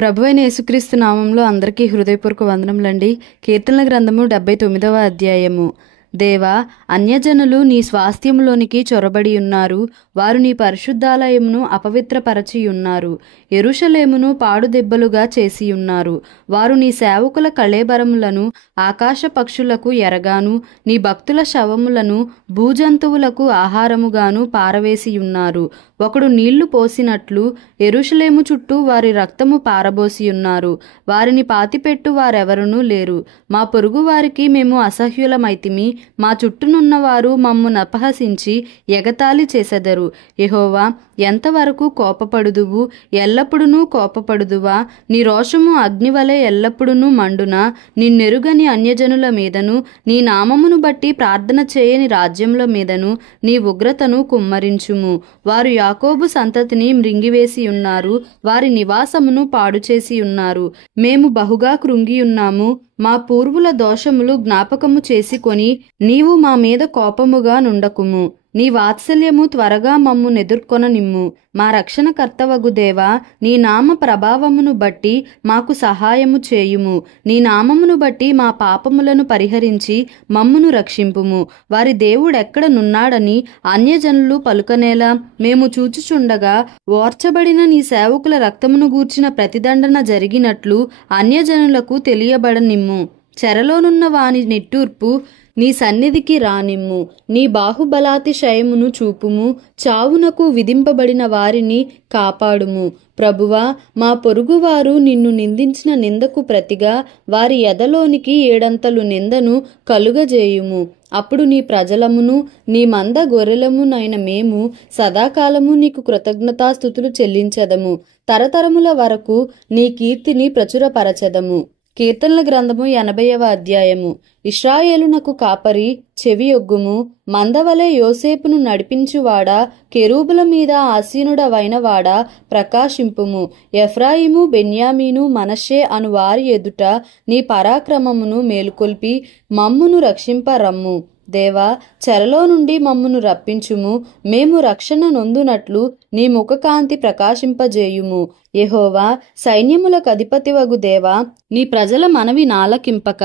ప్రభువైన యేసుక్రీస్తు నామంలో అందరికీ హృదయపూర్వక వందనములండి. కీర్తనల గ్రంథము 79వ అధ్యాయము. దేవా, అన్యజనులు నీ స్వాస్థ్యములోనికి చొరబడి ఉన్నారు. వారు నీ పరిశుద్ధాలయమును అపవిత్రపరచియున్నారు. యెరూషలేమును పాడుదెబ్బలుగా చేసియున్నారు. వారు నీ సేవకుల కళేబరములను ఆకాశ పక్షులకు ఎరగాను, నీ భక్తుల శవములను భూజంతువులకు ఆహారముగాను పారవేసియున్నారు. ఒకడు నీళ్లు పోసినట్లు యెరూషలేము చుట్టూ వారి రక్తము పారబోసియున్నారు. వారిని పాతిపెట్టు వారెవరునూ లేరు. మా పొరుగు వారికి మేము అసహ్యులమైతిమి. మా చుట్టూనున్నవారు మమ్ము నపహసించి ఎగతాళి చేసెదరు. యెహోవా, ఎంతవరకు కోపపడుదువు? ఎల్లప్పుడూ కోపపడుదువా? నీ రోషము అగ్నివలె ఎల్లప్పుడూ మండునా? నిన్నెరుగని అన్యజనుల మీదను, నీ నామమును బట్టి ప్రార్థన చేయని రాజ్యముల మీదను నీ ఉగ్రతను కుమ్మరించుము. వారు యాకోబు సంతతిని మృంగివేసి ఉన్నారు. వారి నివాసమును పాడుచేసి ఉన్నారు. మేము బహుగా కృంగియున్నాము. మా పూర్వుల దోషములు జ్ఞాపకము చేసుకొని నీవు మా మీద కోపముగా నుండకుము. నీ వాత్సల్యము త్వరగా మమ్ము నెదుర్కొననిమ్ము. మా రక్షణకర్తవగు దేవా, నీ నామ ప్రభావమును బట్టి మాకు సహాయము చేయుము. నీ నామమును బట్టి మా పాపములను పరిహరించి మమ్మును రక్షింపుము. వారి దేవుడెక్కడ నున్నాడని అన్యజనులు పలుకనేలా మేము చూచుచుండగా ఓర్చబడిన నీ సేవకుల రక్తమును గూర్చిన ప్రతిదండన జరిగినట్లు అన్యజనులకు తెలియబడనిమ్ము. చెరలోనున్న వాని నిట్టూర్పు నీ సన్నిధికి రానిమ్ము. నీ బాహుబలాతిశయమును చూపుము. చావునకు విధింపబడిన వారిని కాపాడుము. ప్రభువా, మా పొరుగువారు నిన్ను నిందించిన నిందకు ప్రతిగా వారి ఎదలోనికి 7 నిందను కలుగజేయుము. అప్పుడు నీ ప్రజలమును నీ మంద గొర్రెలమునైన మేము సదాకాలము నీకు కృతజ్ఞతాస్తుతులు చెల్లించెదము. తరతరముల వరకు నీ కీర్తిని ప్రచురపరచెదము. కీర్తనల గ్రంథము 80వ అధ్యాయము. ఇశ్రాయేలునకు కాపరి చెవియొగ్గుము. మందవలె యోసేపును నడిపించువాడా, కెరూబుల మీద ఆసీనుడవైనవాడా, ప్రకాశింపుము. ఎఫ్రాయిము, బెన్యామీను, మనష్షే అను వారి ఎదుట నీ పరాక్రమమును మేలుకొల్పి మమ్మును రక్షింపరమ్ము. దేవా, చెరలో నుండి మమ్మును రప్పించుము. మేము రక్షణ నొందునట్లు నీ ముఖకాంతి ప్రకాశింపజేయుము. యెహోవా, సైన్యములకు అధిపతివగు దేవా, నీ ప్రజల మనవి నాలకింపక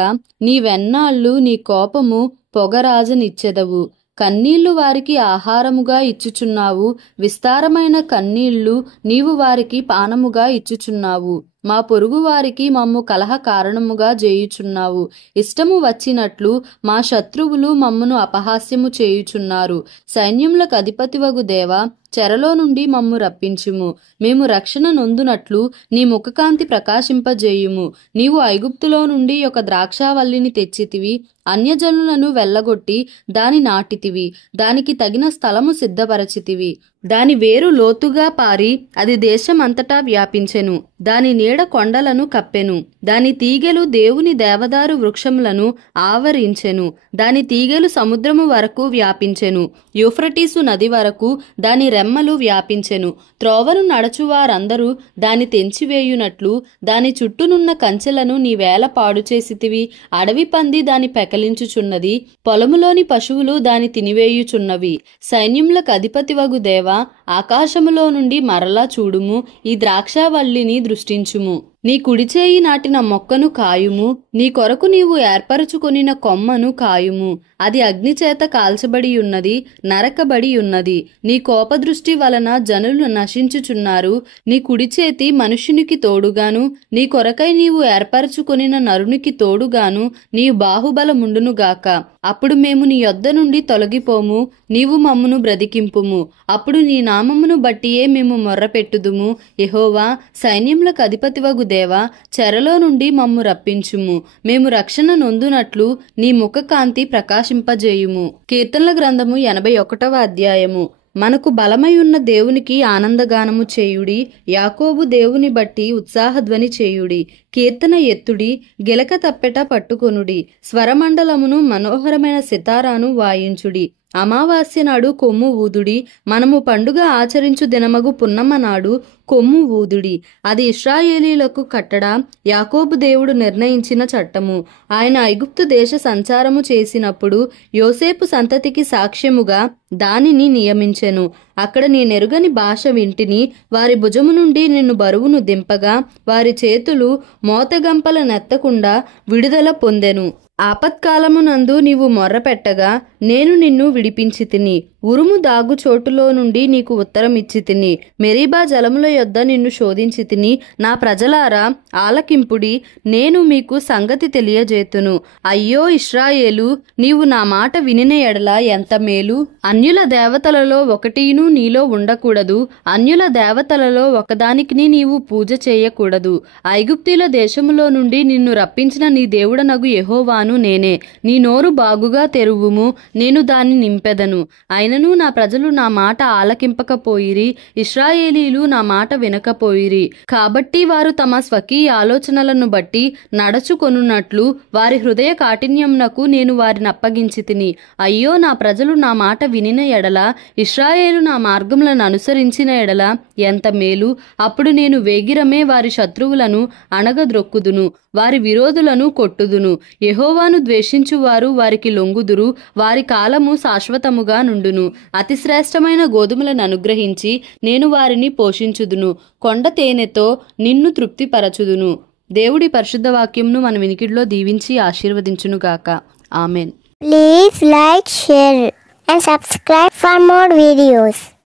నీవెన్నాళ్ళు నీ కోపము పొగరాజనిచ్చెదవు. కన్నీళ్లు వారికి ఆహారముగా ఇచ్చుచున్నావు. విస్తారమైన కన్నీళ్లు నీవు వారికి పానముగా ఇచ్చుచున్నావు. మా పొరుగు వారికి మమ్ము కలహ కారణముగా చేయుచున్నావు. ఇష్టము వచ్చినట్లు మా శత్రువులు మమ్మును అపహాస్యము చేయుచున్నారు. సైన్యములకు అధిపతివగు దేవా, చెరలో నుండి మమ్ము రప్పించుము. మేము రక్షణ నొందునట్లు నీ ముఖకాంతి ప్రకాశింపజేయుము. నీవు ఐగుప్తులో నుండి ఒక ద్రాక్షావల్లిని తెచ్చితివి. అన్యజనులను వెళ్ళగొట్టి దాని నాటితివి. దానికి తగిన స్థలము సిద్ధపరచితివి. దాని వేరు లోతుగా పారి అది దేశమంతటా వ్యాపించెను. దాని నీడ కొండలను కప్పెను. దాని తీగెలు దేవుని దేవదారు వృక్షములను ఆవరించెను. దాని తీగెలు సముద్రము వరకు వ్యాపించెను. యూఫ్రటీసు నది వరకు దాని రెమ్మలు వ్యాపించెను. త్రోవను నడచువారందరూ దాని తెంచివేయునట్లు దాని చుట్టూనున్న కంచెలను నీవేళ పాడు చేసితివి. అడవి పంది దాని పెకలించుచున్నది. పొలములోని పశువులు దాని తినివేయుచున్నవి. సైన్యములకు అధిపతివగు దేవా, ఆకాశములో నుండి మరలా చూడుము. ఈ ద్రాక్షావల్లిని దృష్టించుము. నీ కుడిచేయి నాటిన మొక్కను కాయుము. నీ కొరకు నీవు ఏర్పరచుకొనిన కొమ్మను కాయుము. అది అగ్నిచేత కాల్చబడి ఉన్నది, నరకబడి ఉన్నది. నీ కోపదృష్టి వలన జనులు నశించుచున్నారు. నీ కుడిచేతి మనుష్యునికి తోడుగాను, నీ కొరకై నీవు ఏర్పరచుకొనిన నరునికి తోడుగాను నీ బాహుబలముండునుగాక. అప్పుడు మేము నీ యొద్ద నుండి తొలగిపోము. నీవు మమ్మును బ్రతికింపుము. అప్పుడు నీ నామమును బట్టియే మేము మొర్రపెట్టుదుము. యెహోవా, సైన్యములకు అధిపతివగు దేవా, చెరలో నుండి మమ్ము రప్పించుము. మేము రక్షణ నొందునట్లు నీ ముఖకాంతి ప్రకాశింపజేయుము. కీర్తనల గ్రంథము 81వ అధ్యాయము. మనకు బలమైయున్న దేవునికి ఆనందగానము చేయుడి. యాకోబు దేవుని బట్టి ఉత్సాహధ్వని చేయుడి. కీర్తన ఎత్తుడి. గిలక తప్పెట పట్టుకొనుడి. స్వరమండలమును మనోహరమైన సితారాను వాయించుడి. అమావాస్య నాడు కొమ్ము ఊదుడి. మనము పండుగ ఆచరించు దినమగు పున్నమ నాడు కొమ్ము ఊదుడి. అది ఇశ్రాయేలీలకు కట్టడ, యాకోబు దేవుడు నిర్ణయించిన చట్టము. ఆయన ఐగుప్తు దేశ సంచారము చేసినప్పుడు యోసేపు సంతతికి సాక్ష్యముగా దానిని నియమించెను. అక్కడ నేనెరుగని భాష వింటిని. వారి భుజము నుండి నిన్ను బరువును దింపగా వారి చేతులు మోతగంపల నెత్తకుండా విడుదల పొందెను. ఆపత్కాలమునందు నీవు మొర్రపెట్టగా నేను నిన్ను విడిపించి తిని, ఉరుము దాగు చోటులో నుండి నీకు ఉత్తరం ఇచ్చి తిని, మెరీబా జలముల యొద్ద నిన్ను శోధించి తిని. నా ప్రజలారా ఆలకింపుడి, నేను మీకు సంగతి తెలియజేతును. అయ్యో ఇశ్రాయేలు, నీవు నా మాట వినిన ఎడల ఎంత మేలు. అన్యుల దేవతలలో ఒకటిను నీలో ఉండకూడదు. అన్యుల దేవతలలో ఒకదానికి నీవు పూజ చేయకూడదు. ఐగుప్తీల దేశములో నుండి నిన్ను రప్పించిన నీ దేవుడనగు యెహోవాను నేనే. నీ నోరు బాగుగా తెరువుము, నేను దాన్ని నింపెదను. అయినను నా ప్రజలు నా మాట ఆలకింపకపోయిరి, ఇశ్రాయేలీలు నా మాట వినకపోయిరి. కాబట్టి వారు తమ స్వకీయ ఆలోచనలను బట్టి నడచుకొనున్నట్లు వారి హృదయ కాఠిన్యమునకు నేను వారిని అప్పగించి తిని. అయ్యో నా ప్రజలు నా మాట వినిన ఎడల, ఇశ్రాయేలు నా మార్గములను అనుసరించిన ఎడల ఎంత మేలు. అప్పుడు నేను వేగిరమే వారి శత్రువులను అణగద్రొక్కుదును, వారి విరోధులను కొట్టుదును. యెహోవాను ద్వేషించువారు వారికి లొంగుదురు, వారి కాలము శాశ్వతముగా నుండును. అతి శ్రేష్టమైన గోధుమలను అనుగ్రహించి నేను వారిని పోషించుదును. కొండ తేనెతో నిన్ను తృప్తిపరచుదును. దేవుడి పరిశుద్ధ వాక్యంను మన వినికిడిలో దీవించి ఆశీర్వదించునుగాక. Amen. Please like, share and subscribe for more videos.